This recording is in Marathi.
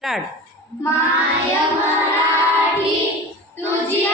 स्टार्ट. माय मराठी तुझी